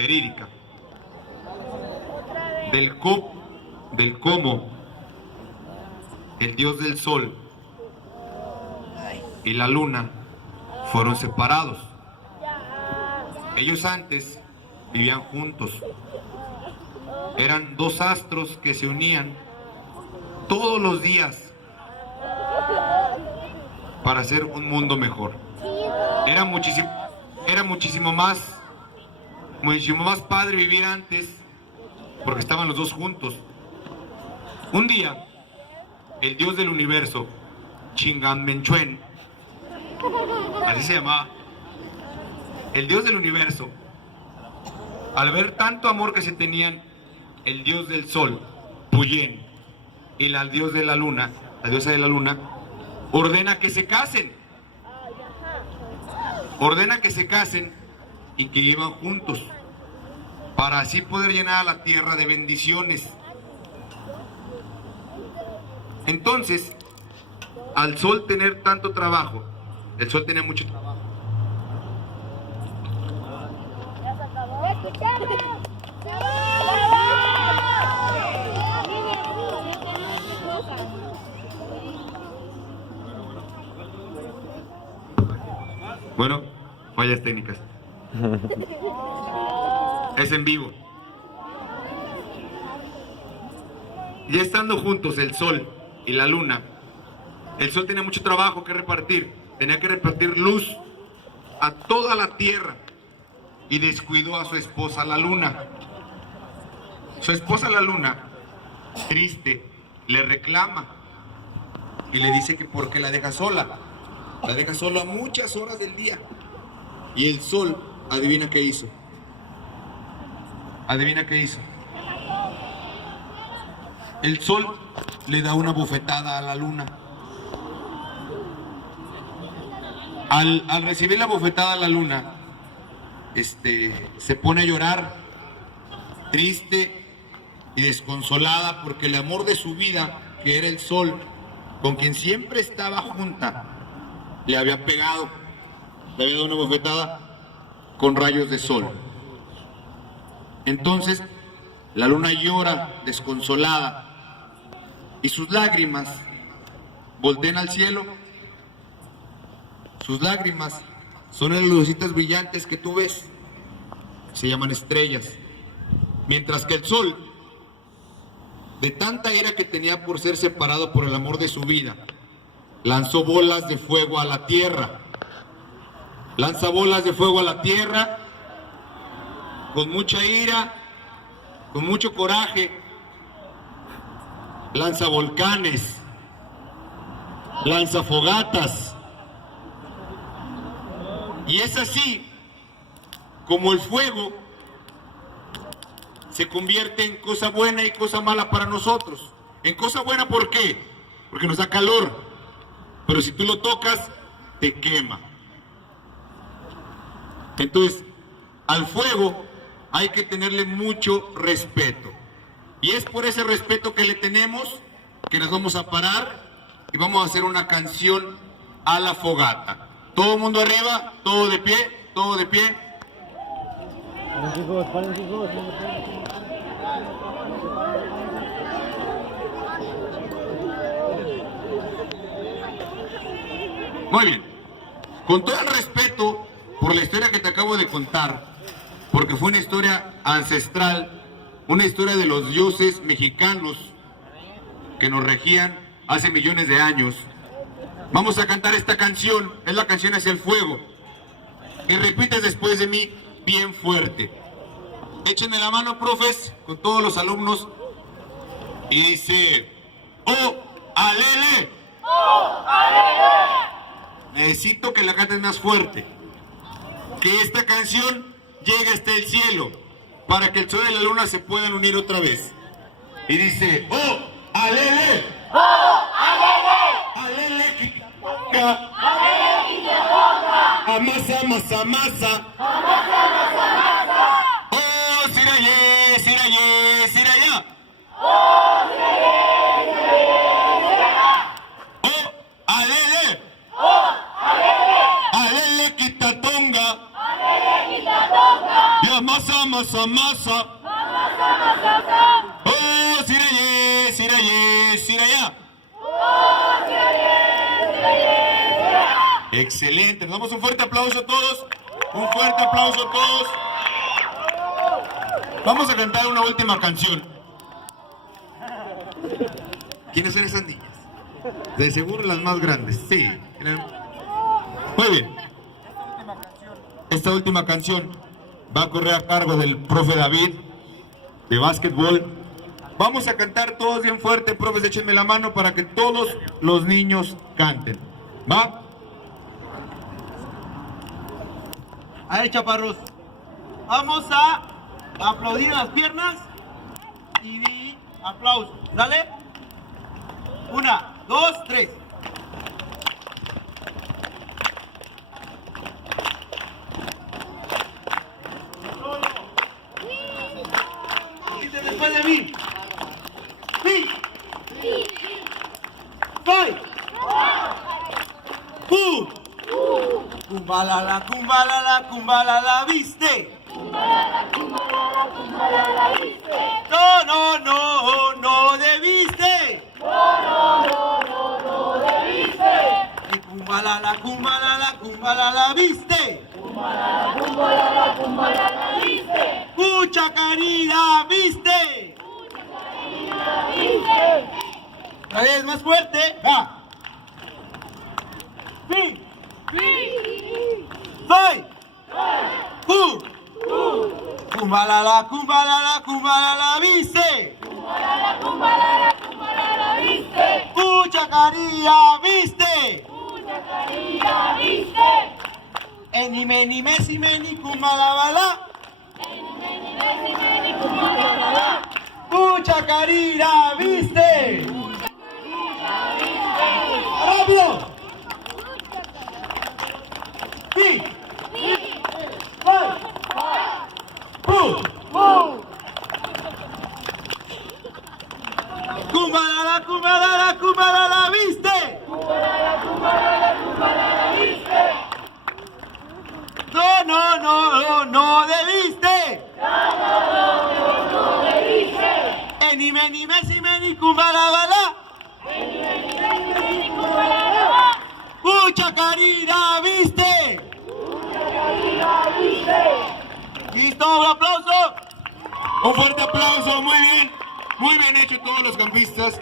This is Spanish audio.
verídica, del cómo el dios del sol y la luna fueron separados. Ellos antes vivían juntos. Eran dos astros que se unían todos los días para hacer un mundo mejor. Era muchísimo más padre vivir antes porque estaban los dos juntos. Un día, el dios del universo, Chinganmenchuen, así se llamaba, el dios del universo, al ver tanto amor que se tenían el dios del sol, Puyen, y la dios de la luna, la diosa de la luna, ordena que se casen. Ordena que se casen y que vivan juntos, para así poder llenar a la tierra de bendiciones. Entonces, al sol tener tanto trabajo, el sol tenía mucho trabajo. Bueno, fallas técnicas. Es en vivo. Ya estando juntos el sol y la luna, el sol tenía mucho trabajo que repartir. Tenía que repartir luz a toda la tierra y descuidó a su esposa la luna. Su esposa la luna, triste, le reclama y le dice que por qué la deja sola. La deja sola muchas horas del día. Y el sol, adivina qué hizo. Adivina qué hizo. El sol le da una bofetada a la luna. Al recibir la bofetada a la luna, se pone a llorar, triste y desconsolada, porque el amor de su vida, que era el sol, con quien siempre estaba junta, le había pegado, le había dado una bofetada con rayos de sol. Entonces la luna llora desconsolada y sus lágrimas voltean al cielo. Sus lágrimas son las lucecitas brillantes que tú ves, se llaman estrellas. Mientras que el sol, de tanta ira que tenía por ser separado por el amor de su vida, lanzó bolas de fuego a la tierra. Lanza bolas de fuego a la tierra con mucha ira, con mucho coraje. Lanza volcanes, lanza fogatas. Y es así como el fuego se convierte en cosa buena y cosa mala para nosotros. En cosa buena, ¿por qué? Porque nos da calor. Pero si tú lo tocas, te quema. Entonces, al fuego hay que tenerle mucho respeto. Y es por ese respeto que le tenemos que nos vamos a parar y vamos a hacer una canción a la fogata. Todo el mundo arriba, todo de pie, todo de pie. Muy bien. Con todo el respeto por la historia que te acabo de contar, porque fue una historia ancestral, una historia de los dioses mexicanos que nos regían hace millones de años, vamos a cantar esta canción. Es la canción Hacia el Fuego. Y repites después de mí bien fuerte. Échenme la mano, profes, con todos los alumnos. Y dice: ¡Oh, alele! ¡Oh, alele! Necesito que la canten más fuerte. Que esta canción llegue hasta el cielo, para que el sol y la luna se puedan unir otra vez. Y dice: ¡Oh, alele! ¡Oh, alele! ¡Alele, quitaponga! ¡Alele, quitaponga! ¡Amasa, masa, masa! ¡Amasa, masa, masa! ¡Oh, siraye, siraye, siraya! ¡Oh, siraye, siraye, siraya! ¡Oh, alele! ¡Oh, alele! ¡Alele, quitatonga! ¡Alele, quitatonga! ¡Amasa, masa! masa, masa. Oh, siraye, siraye, siraya. Excelente, nos damos un fuerte aplauso a todos. Un fuerte aplauso a todos. Vamos a cantar una última canción. ¿Quiénes son esas niñas? De seguro las más grandes, sí. Muy bien. Esta última canción va a correr a cargo del profe David de básquetbol. Vamos a cantar todos bien fuerte, profes, échenme la mano para que todos los niños canten. ¿Va? A ver, chaparros, vamos a aplaudir las piernas y aplausos. ¿Dale? 1, 2, 3. Después de mí. Sí. Five. Cumbalala, cumbalala, cumbalala, ¿viste? No, no, no, no debiste. Y cumbalala, cumbalala, cumbalala, ¿viste? Mucha caridad, ¿viste? Una vez más fuerte, va. Sí. Five. Cumbalala, cumbalala, cumbalala, ¿viste? Mucha caridad, ¿viste? Eni, meni, mesi, meni, cumbalabala. Mucha caridad, ¿viste? ¡Rápido! Sí. Cumbalala, cumbalala, cumbalala, ¿viste? No, no, no, no, no debiste. Eni, meni, mesi, meni, cumbalabala. Mucha caridad, ¿viste? ¿Listo? ¿Un aplauso? Un fuerte aplauso, muy bien. Muy bien hecho todos los campistas.